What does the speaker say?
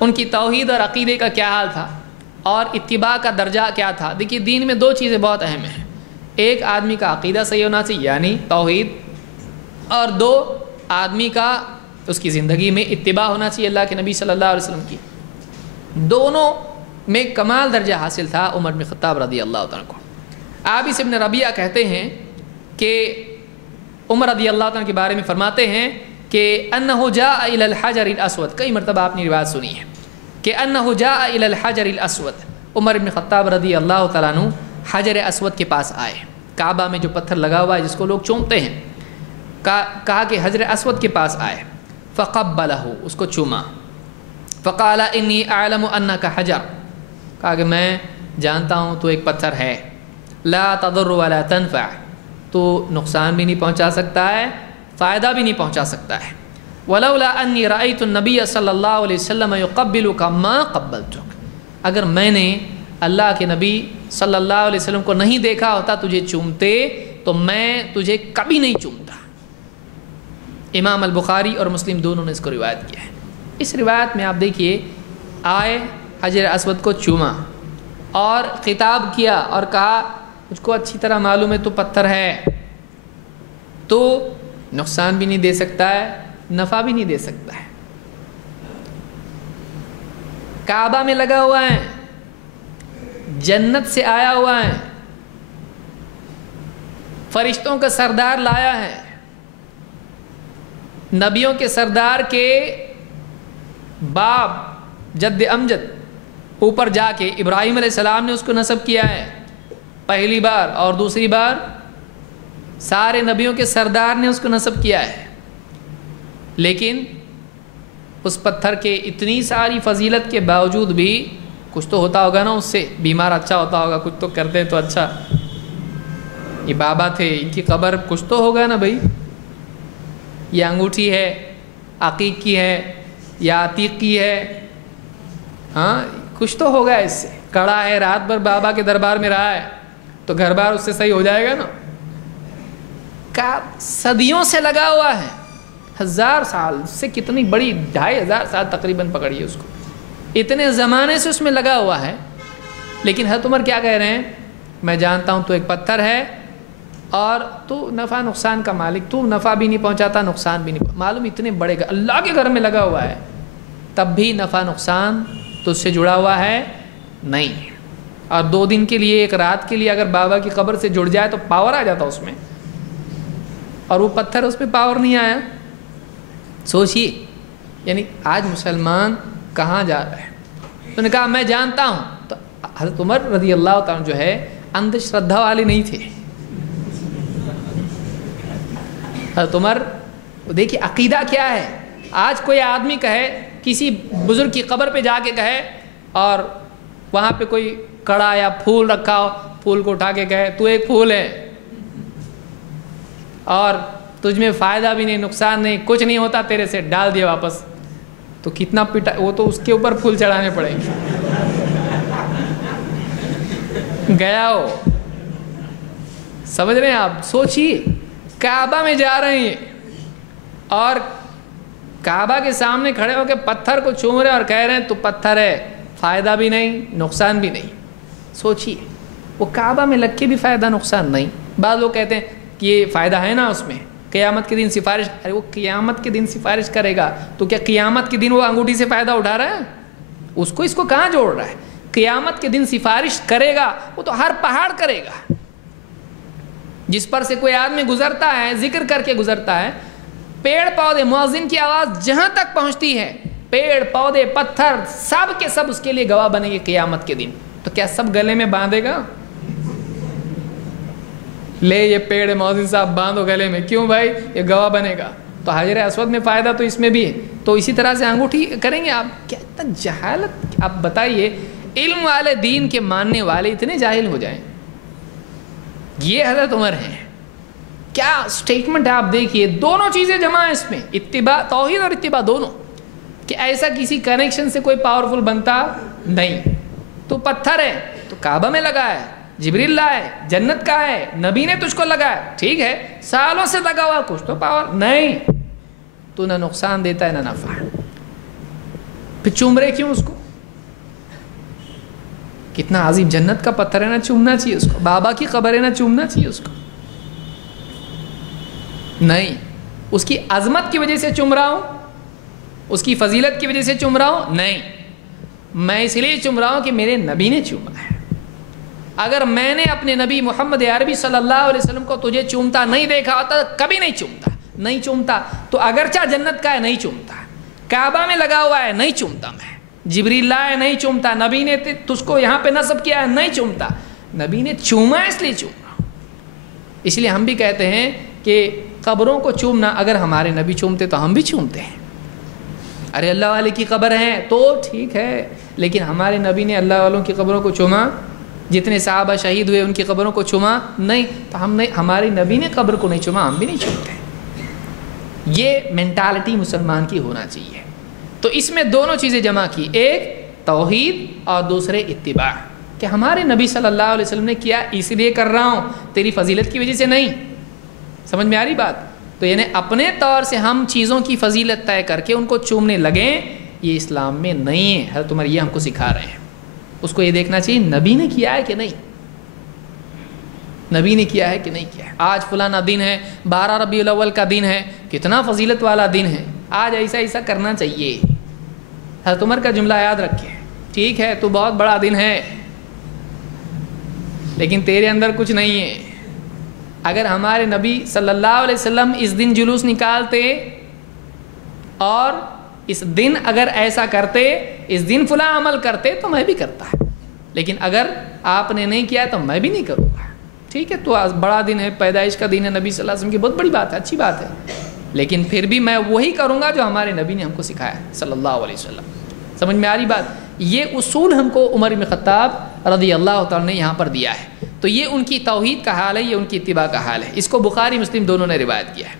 ان کی توحید اور عقیدے کا کیا حال تھا اور اتباع کا درجہ کیا تھا. دیکھیے دین میں دو چیزیں بہت اہم ہیں. ایک آدمی کا عقیدہ صحیح ہونا چاہیے یعنی توحید, اور دو آدمی کا اس کی زندگی میں اتباع ہونا چاہیے اللہ کے نبی صلی اللہ علیہ وسلم کی. دونوں میں کمال درجہ حاصل تھا عمر بن خطاب رضی اللہ تعالیٰ کو. عابس ابن ربیعہ کہتے ہیں کہ عمر رضی اللہ تعالیٰ کے بارے میں فرماتے ہیں کہ انہ جاء الی الحجر الاسود, کئی مرتبہ آپ نے روایت سنی ہے کہ انہ جاء الی الحجر الاسود, عمر بن خطاب رضی اللہ تعالیٰ عنہ حجر اسود کے پاس آئے, کعبہ میں جو پتھر لگا ہوا ہے جس کو لوگ چومتے ہیں, کہا کہ حجر اسود کے پاس آئے. فقبلہ, اس کو چوما. فقال انی اعلم انک حجر, کہا کہ میں جانتا ہوں تو ایک پتھر ہے. لا تضر ولا تنفع, تو نقصان بھی نہیں پہنچا سکتا ہے فائدہ بھی نہیں پہنچا سکتا ہے. ولولا انی رأیت النبی صلی اللہ علیہ وسلم یقبلک ما قبلتک, اگر میں نے اللہ کے نبی صلی اللہ علیہ وسلم کو نہیں دیکھا ہوتا تجھے چومتے تو میں تجھے کبھی نہیں چومتا. امام البخاری اور مسلم دونوں نے اس کو روایت کیا ہے. اس روایت میں آپ دیکھیے آئے, حجر اسود کو چوما اور خطاب کیا اور کہا مجھ کو اچھی طرح معلوم ہے تو پتھر ہے, تو نقصان بھی نہیں دے سکتا ہے نفع بھی نہیں دے سکتا ہے. کعبہ میں لگا ہوا ہے, جنت سے آیا ہوا ہے, فرشتوں کا سردار لایا ہے, نبیوں کے سردار کے باپ جد امجد اوپر جا کے ابراہیم علیہ السلام نے اس کو نسب کیا ہے پہلی بار, اور دوسری بار سارے نبیوں کے سردار نے اس کو نسب کیا ہے. لیکن اس پتھر کے اتنی ساری فضیلت کے باوجود بھی کچھ تو ہوتا ہوگا نا, اس سے بیمار اچھا ہوتا ہوگا, کچھ تو کرتے تو اچھا. یہ بابا تھے, ان کی قبر کچھ تو ہوگا نا بھائی. یہ انگوٹھی ہے عقیق کی ہے یا عتیق کی ہے, ہاں کچھ تو ہوگا اس سے. کڑا ہے, رات بھر بابا کے دربار میں رہا ہے تو گھر بار اس سے صحیح ہو جائے گا نا. کا صدیوں سے لگا ہوا ہے, 1000 سال سے کتنی بڑی, 2500 سال تقریباً پکڑیے اس کو, اتنے زمانے سے اس میں لگا ہوا ہے. لیکن حضرت عمر کیا کہہ رہے ہیں, میں جانتا ہوں تو ایک پتھر ہے اور تو نفع نقصان کا مالک, تو نفع بھی نہیں پہنچاتا نقصان بھی نہیں, معلوم اتنے بڑے اللہ کے گھر میں لگا ہوا ہے تب بھی نفع نقصان تو اس سے جڑا ہوا ہے نہیں. اور 2 دن کے لیے, ایک رات کے لیے اگر بابا کی قبر سے جڑ جائے تو پاور آ جاتا اس میں, اور وہ پتھر اس پہ پاور نہیں آیا. سوچیے یعنی آج مسلمان کہاں جا رہا ہے. تو نے کہا میں جانتا ہوں. تو حضرت عمر رضی اللہ تعالیٰ جو ہے اندھ شردھا والے نہیں تھے. حضرت عمر دیکھیے عقیدہ کیا ہے. آج کوئی آدمی کہے, کسی بزرگ کی قبر پہ جا کے کہے اور وہاں پہ کوئی کڑا یا پھول رکھا ہو, پھول کو اٹھا کے کہے تو ایک پھول ہے اور تجھ میں فائدہ بھی نہیں نقصان نہیں, کچھ نہیں ہوتا تیرے سے, ڈال دیا واپس, تو کتنا پٹا, وہ تو اس کے اوپر پھول چڑھانے پڑیں گے. گیا ہو, سمجھ رہے ہیں آپ. سوچیے کعبہ میں جا رہے ہیں اور کعبہ کے سامنے کھڑے ہو کے پتھر کو چوم رہے اور کہہ رہے ہیں تو پتھر ہے, فائدہ بھی نہیں نقصان بھی نہیں. سوچیے وہ کعبہ میں لگ کے بھی فائدہ نقصان نہیں. بعض لوگ کہتے ہیں کہ یہ فائدہ ہے نا اس میں, قیامت کے دن سفارش. ارے وہ قیامت کے دن سفارش کرے گا تو کیا قیامت کے دن وہ انگوٹھی سے فائدہ اٹھا رہا ہے؟ اس کو اس کو کہاں جوڑ رہا ہے؟ قیامت کے دن سفارش کرے گا وہ تو ہر پہاڑ کرے گا جس پر سے کوئی آدمی گزرتا ہے, ذکر کر کے گزرتا ہے. پیڑ پودے, مؤذن کی آواز جہاں تک پہنچتی ہے, پیڑ پودے پتھر سب کے سب اس کے لیے گواہ بنے گے قیامت کے دن. تو کیا سب گلے میں باندھے گا؟ لے یہ پیڑ مؤذن صاحب باندھو گلے میں, کیوں بھائی یہ گواہ بنے گا. تو حجر اسود میں فائدہ تو اس میں بھی ہے, تو اسی طرح سے انگوٹھی کریں گے آپ. کیا اتنا جہالت, آپ بتائیے علم والے دین کے ماننے والے اتنے جاہل ہو جائیں. یہ حضرت عمر ہیں, کیا سٹیٹمنٹ ہے آپ دیکھیے. دونوں چیزیں جمع ہیں اس میں, اتباع, توحید اور اتباع دونوں, کہ ایسا کسی کنیکشن سے کوئی پاورفل بنتا نہیں. تو پتھر ہے تو کعبہ میں لگا ہے, جبریل لائے, جنت کا ہے, نبی نے تجھ کو لگایا, ٹھیک ہے سالوں سے لگا ہوا, کچھ تو پاور نہیں. تو نہ نقصان دیتا ہے نہ نفع. پھر چوم رہے کیوں اس کو؟ کتنا عظیم جنت کا پتھر ہے نا، چومنا چاہیے اس کو. بابا کی قبر ہے نا، چومنا چاہیے اس کو. نہیں، اس کی عظمت کی وجہ سے چوم رہا ہوں، اس کی فضیلت کی وجہ سے چوم رہا ہوں؟ نہیں، میں اس لیے چوم رہا ہوں کہ میرے نبی نے چوما ہے. اگر میں نے اپنے نبی محمد عربی صلی اللہ علیہ وسلم کو تجھے چومتا نہیں دیکھا ہوتا، کبھی نہیں چومتا. تو اگرچہ جنت کا ہے نہیں چومتا، کعبہ میں لگا ہوا ہے نہیں چومتا، میں جبریل لائے نہیں چومتا، نبی نے تجھ کو یہاں پہ نصب کیا ہے نہیں چومتا. نبی نے چوما اس لیے چوما. اس لیے ہم بھی کہتے ہیں کہ قبروں کو چومنا، اگر ہمارے نبی چومتے تو ہم بھی چومتے ہیں. ارے اللہ والے کی قبر ہے تو ٹھیک ہے، لیکن ہمارے نبی نے اللہ والوں کی قبروں کو چوما؟ جتنے صحابہ شہید ہوئے ان کی قبروں کو چوما؟ نہیں. تو ہم نے، ہمارے نبی نے قبر کو نہیں چوما، ہم بھی نہیں چومتے. یہ مینٹالٹی مسلمان کی ہونا چاہیے. تو اس میں دونوں چیزیں جمع کی، ایک توحید اور دوسرے اتباع، کہ ہمارے نبی صلی اللہ علیہ وسلم نے کیا اس لیے کر رہا ہوں، تیری فضیلت کی وجہ سے نہیں. سمجھ میں آ رہی بات؟ تو یعنی اپنے طور سے ہم چیزوں کی فضیلت طے کر کے ان کو چومنے لگیں، یہ اسلام میں نہیں ہے. حضرت عمر یہ ہم کو سکھا رہے ہیں. اس کو یہ دیکھنا چاہیے نبی نے کیا ہے کہ نہیں، نبی نے کیا ہے کہ نہیں کیا ہے. آج فلانا دن ہے، 12 ربیع الاول کا دن ہے، کتنا فضیلت والا دن ہے، آج ایسا کرنا چاہیے. حضرت عمر کا جملہ یاد رکھے، ٹھیک ہے تو بہت بڑا دن ہے لیکن تیرے اندر کچھ نہیں ہے. اگر ہمارے نبی صلی اللہ علیہ وسلم اس دن جلوس نکالتے اور اس دن اگر ایسا کرتے، اس دن فلاں عمل کرتے تو میں بھی کرتا ہے، لیکن اگر آپ نے نہیں کیا تو میں بھی نہیں کروں گا. ٹھیک ہے تو بڑا دن ہے، پیدائش کا دن ہے نبی صلی اللہ علیہ وسلم کی، بہت بڑی بات ہے، اچھی بات ہے، لیکن پھر بھی میں وہی کروں گا جو ہمارے نبی نے ہم کو سکھایا صلی اللہ علیہ وسلم. سمجھ میں آ رہی بات؟ یہ اصول ہم کو عمر بن خطاب رضی اللہ تعالیٰ نے یہاں پر دیا ہے. تو یہ ان کی توحید کا حال ہے، یہ ان کی اتباع کا حال ہے. اس کو بخاری مسلم دونوں نے روایت کیا ہے.